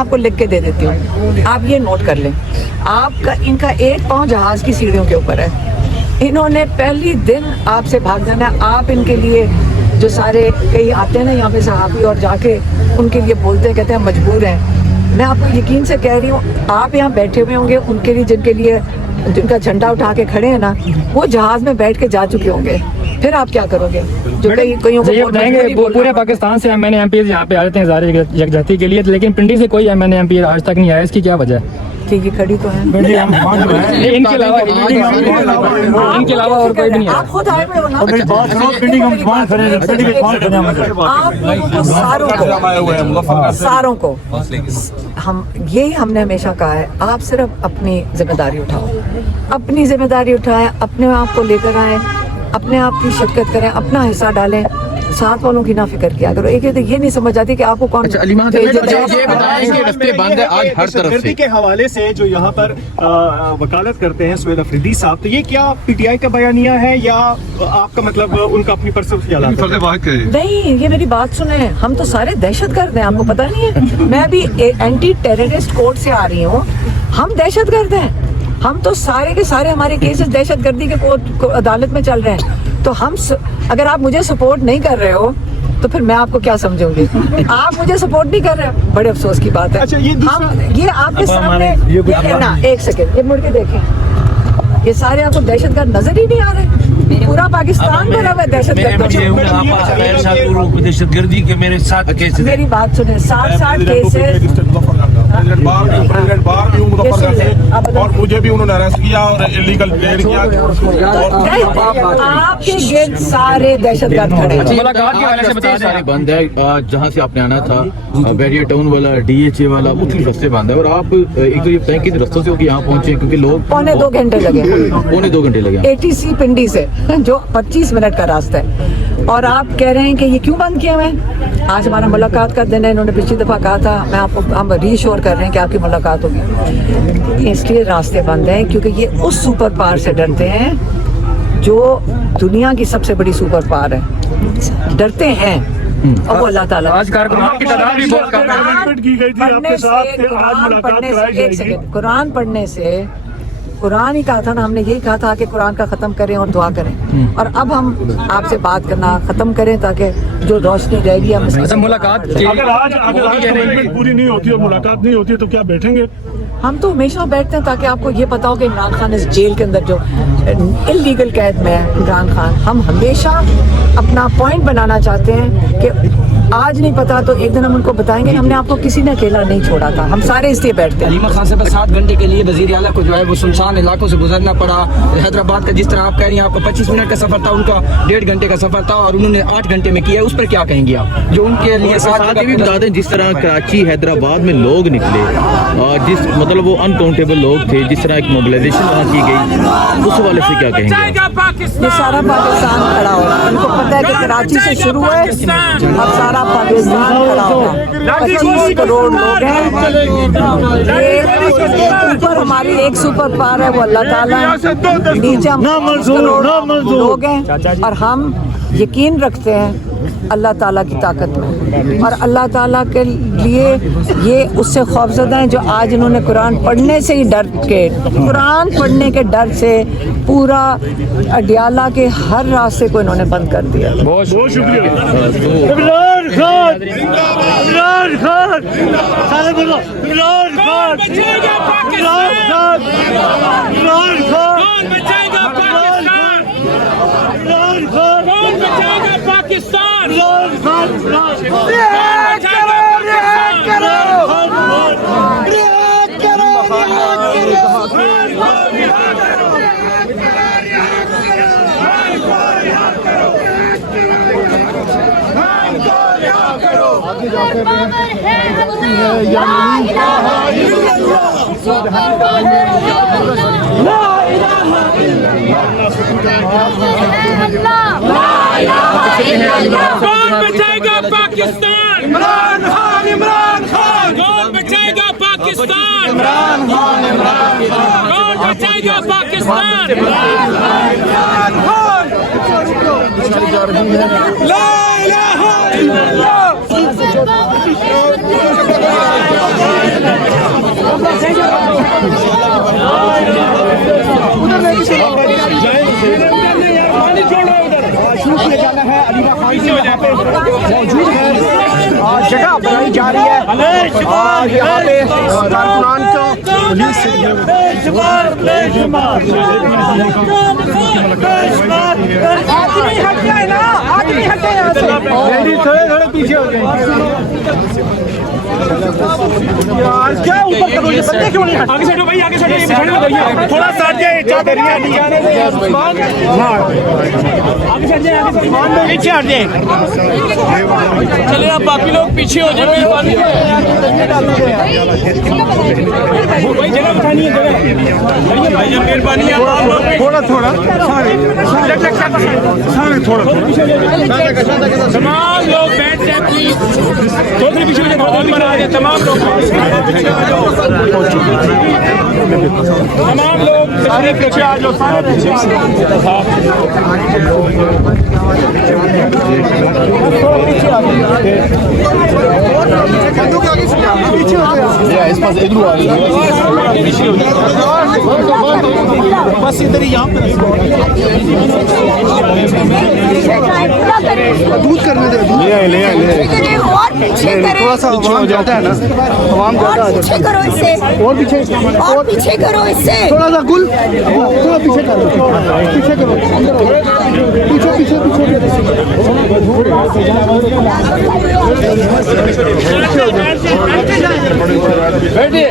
आपको लिख के दे देती हूँ, आप ये नोट कर लें। आपका इनका एक पाँव जहाज की सीढ़ियों के ऊपर है। इन्होंने पहली दिन आपसे भाग जाना है। आप इनके लिए जो सारे कई आते हैं ना यहाँ पे सहाफ़ी और जाके उनके लिए बोलते हैं, कहते हैं मजबूर हैं। मैं आपको यकीन से कह रही हूँ, आप यहाँ बैठे हुए होंगे, उनके लिए जिनके लिए जिनका झंडा उठा के खड़े हैं ना, वो जहाज में बैठ के जा चुके होंगे। फिर आप क्या करोगे? जो कई पूरे पाकिस्तान से MNA MP यहाँ पे आ जाते हैं ज़ाहिर यकजहती के लिए, लेकिन पिंडी से कोई MNA MP आज तक नहीं आया। इसकी क्या वजह है? ठीक है, खड़ी तो है। इनके अलावा और कोई भी नहीं है। आप खुद आए हुए हो ना। आप सारों को हम यही हमने हमेशा कहा है, आप सिर्फ अपनी जिम्मेदारी उठाओ, अपनी जिम्मेदारी उठाएं, अपने आप को लेकर आए, अपने आप की शिरकत करें, अपना हिस्सा डालें, साथ वालों की ना फिक्र किया करो। एक ये नहीं समझ आती कि आपको कौन। अच्छा अलीमा, ये बताएं कि रास्ते बंद है आज हर तरफ से। के हवाले से जो यहाँ पर वकालत करते हैं सुहेल अफरीदी साहब, तो ये क्या PTI का बयानिया है या आपका मतलब उनका अपनी पर्सनल ख्यालात है? नहीं, ये मेरी बात सुने, हम तो सारे दहशतगर्द हैं, आपको पता नहीं है? मैं भी एंटी टेररिस्ट कोर्ट से आ रही हूँ। हम दहशतगर्द हैं, हम तो सारे के सारे हमारे केसेस दहशतगर्दी के कोर्ट अदालत में चल रहे हैं। तो हम अगर आप मुझे सपोर्ट नहीं कर रहे हो तो फिर मैं आपको क्या समझूंगी? आप मुझे सपोर्ट नहीं कर रहे हो, बड़े अफसोस की बात है। अच्छा, ये आपके सामने ना, एक सेकंड, ये मुड़ के देखें, ये सारे आपको दहशतगर्द नजर ही नहीं आ रहे? पूरा पाकिस्तान भरा हुआ दहशतगर्दी के मेरे 7 केसेस। मेरी बात सुने, 7 केसेस और मुझे भी उन्होंने अरेस्ट किया और इलीगल रेड किया। आपके गिर्द सारे दहशतगर्द खड़े हैं। मुलाकात के हवाले से बता दें, बंद है जहाँ से आपने आना था, बैरियर टाउन वाला, DHA वाला, वो तीन रास्ते बंद है। और आप एक तो ये बताएं किन रस्तों से होकर यहाँ पहुँचे, क्योंकि लोग पौने 2 घंटे लगे। पौने 2 घंटे लगे ATC पिंडी से, जो 25 मिनट का रास्ता है। और आप कह रहे हैं कि ये क्यों बंद किया हुआ है? आज हमारा मुलाकात का दिन है। इन्होंने पिछली दफ़ा कहा था, मैं आपको हम रीश्योर कर रहे हैं कि आपकी मुलाकात होगी। इसलिए रास्ते बंद हैं क्योंकि ये उस सुपर पावर से डरते हैं जो दुनिया की सबसे बड़ी सुपर पावर है, डरते हैं। और वो अल्लाह ताला आज कारकुनान की तादाद भी बहुत कम है। की गई थी आपके साथ, आज मुलाकात कराई जाएगी। कुरान पढ़ने से, कुरान ही कहा था ना, हमने यही कहा था कि कुरान का ख़त्म करें और दुआ करें। और अब हम आपसे बात करना ख़त्म करें ताकि जो रोशनी रहेगी हम अच्छा मुलाकात अगर आज पूरी नहीं होती और मुलाकात नहीं होती तो क्या बैठेंगे? हम तो हमेशा बैठते हैं ताकि आपको ये पता हो कि इमरान खान इस जेल के अंदर जो इल्लीगल कैद में है इमरान खान, हम हमेशा अपना पॉइंट बनाना चाहते हैं कि आज नहीं पता तो एक दिन हम उनको बताएंगे हमने आपको किसी ने अकेला नहीं छोड़ा था। हम सारे इसलिए बैठते हैं। अलीमा खान साहब 7 घंटे के लिए वज़ीर आला को जो है वो सुनसान इलाकों से गुजरना पड़ा। हैदराबाद का जिस तरह आप कह रही हैं आपको 25 मिनट का सफर था, उनका 1.5 घंटे का सफर था और उन्होंने 8 घंटे में किया। उस पर क्या कहेंगे आप, जो उनके लिए साथ भी बता दें जिस तरह कराची हैदराबाद में लोग निकले और जिस मतलब वो अनकाउंटेबल लोग थे, जिस तरह एक मोबिलाइजेशन वहाँ की गई, उस हवाले से क्या कहेंगे? ये सारा पाकिस्तान खड़ा होगा। उनको पता है कि कराची से शुरू है, अब सारा पाकिस्तान खड़ा होगा। 25 करोड़ लोग हैं। ऊपर हमारी एक सुपर पावर है, वो अल्लाह ताला है। नीचे हम लोग हैं और हम यकीन रखते हैं अल्लाह ताला की ताकत में। और अल्लाह ताला के लिए ये उससे खौफज़दा हैं जो आज इन्होंने कुरान पढ़ने से ही डर के, कुरान पढ़ने के डर से पूरा अडियाला के हर रास्ते को इन्होंने बंद कर दिया। बहुत शुक्रिया। इमरान खान, इमरान खान, सारे बोलो इमरान खान, इमरान खान, इमरान खान, कौन बचाएगा पाकिस्तान? इमरान खान, कौन बचाएगा पाकिस्तान? इमरान खान, रिएक्ट करो, रिएक्ट करो, रिएक्ट करो, कौन बचाएगा पाकिस्तान? इमरान खान, इमरान खान, कौन बचाएगा पाकिस्तान? इमरान खान, इमरान खान, कौन बचाएगा पाकिस्तान? इमरान खान, ला इलाहा इल्लल्लाह। और यहाँ पे कारकुनान को पुलिस थोड़े पीछे हो गए यार, क्या ऊपर करो ये बंदे क्यों नहीं हटते? आगे से हटो भाई, आगे से हटो, ये पीछे मत करिए। थोड़ा साथ जाइए, चादरियां नहीं जाने दे उस्मान। हां आगे से हट जाइए, आगे से पीछे हट जाइए। चलिए आप बाकी लोग पीछे हो जाइए, मेहरबानी भाई, जगह बिठानी है, जगह भाई मेहरबानी आप लोग थोड़ा थोड़ा सारे थोड़ा तमाम लोग बैठ जाए प्लीज, थोड़ी पीछे थोड़ा तमाम लोग सारे पीछे आ जाओ, सारे पीछे आ जाओ। बस इधर ही यहाँ पे दूध करने दे, ले और पीछे थोड़ा सा आवाम ज्यादा है ना, आवाम ज्यादा है, पीछे करो इससे, और पीछे करो इससे, थोड़ा सा गुल, थोड़ा पीछे करो, पीछे करो, पीछे पीछे बैठिए,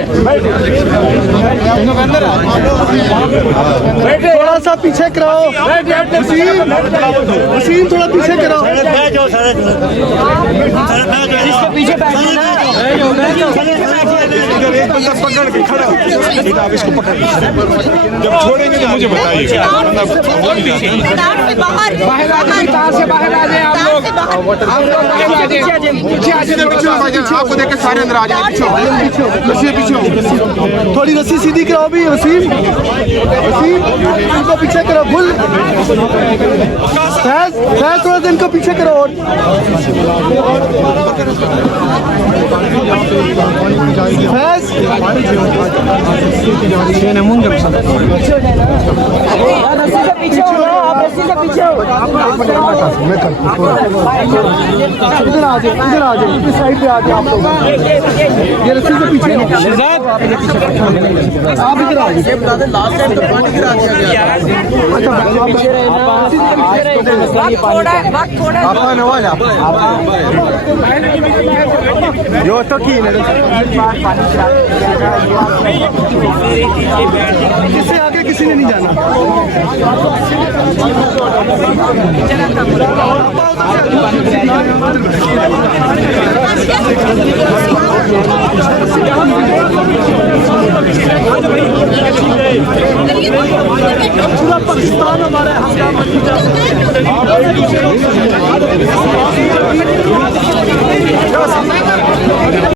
थोड़ा सा पीछे कराओ, वसीम थोड़ा पीछे कराओ, पीछे पकड़ के खड़ा, आप इसको पकड़, जब छोड़ेंगे तो मुझे बताइएगा। बाहर आ जाए आप लोग, आपको देख के सारे अंदर आ जाए, पीछे थोड़ी रस्सी सीधी कराओ भी, वसीम इनको पीछे करो, गुल फैज थोड़ा सा इनको पीछे करो, और फैज पीछे हो, आप रस्सी से पीछे हो, इधर आ जाए, इस साइड पे आ जाए आप लोग, ये रस्सी से पीछे हो, आप इधर आ जाइए। लास्ट टाइम तो पानी गिरा दिया गया, अच्छा आप पीछे रहे ना, आपका नवाज आप जो तो की किससे आगे किसी ने नहीं जाना। पूरा पाकिस्तान हमारा है, हम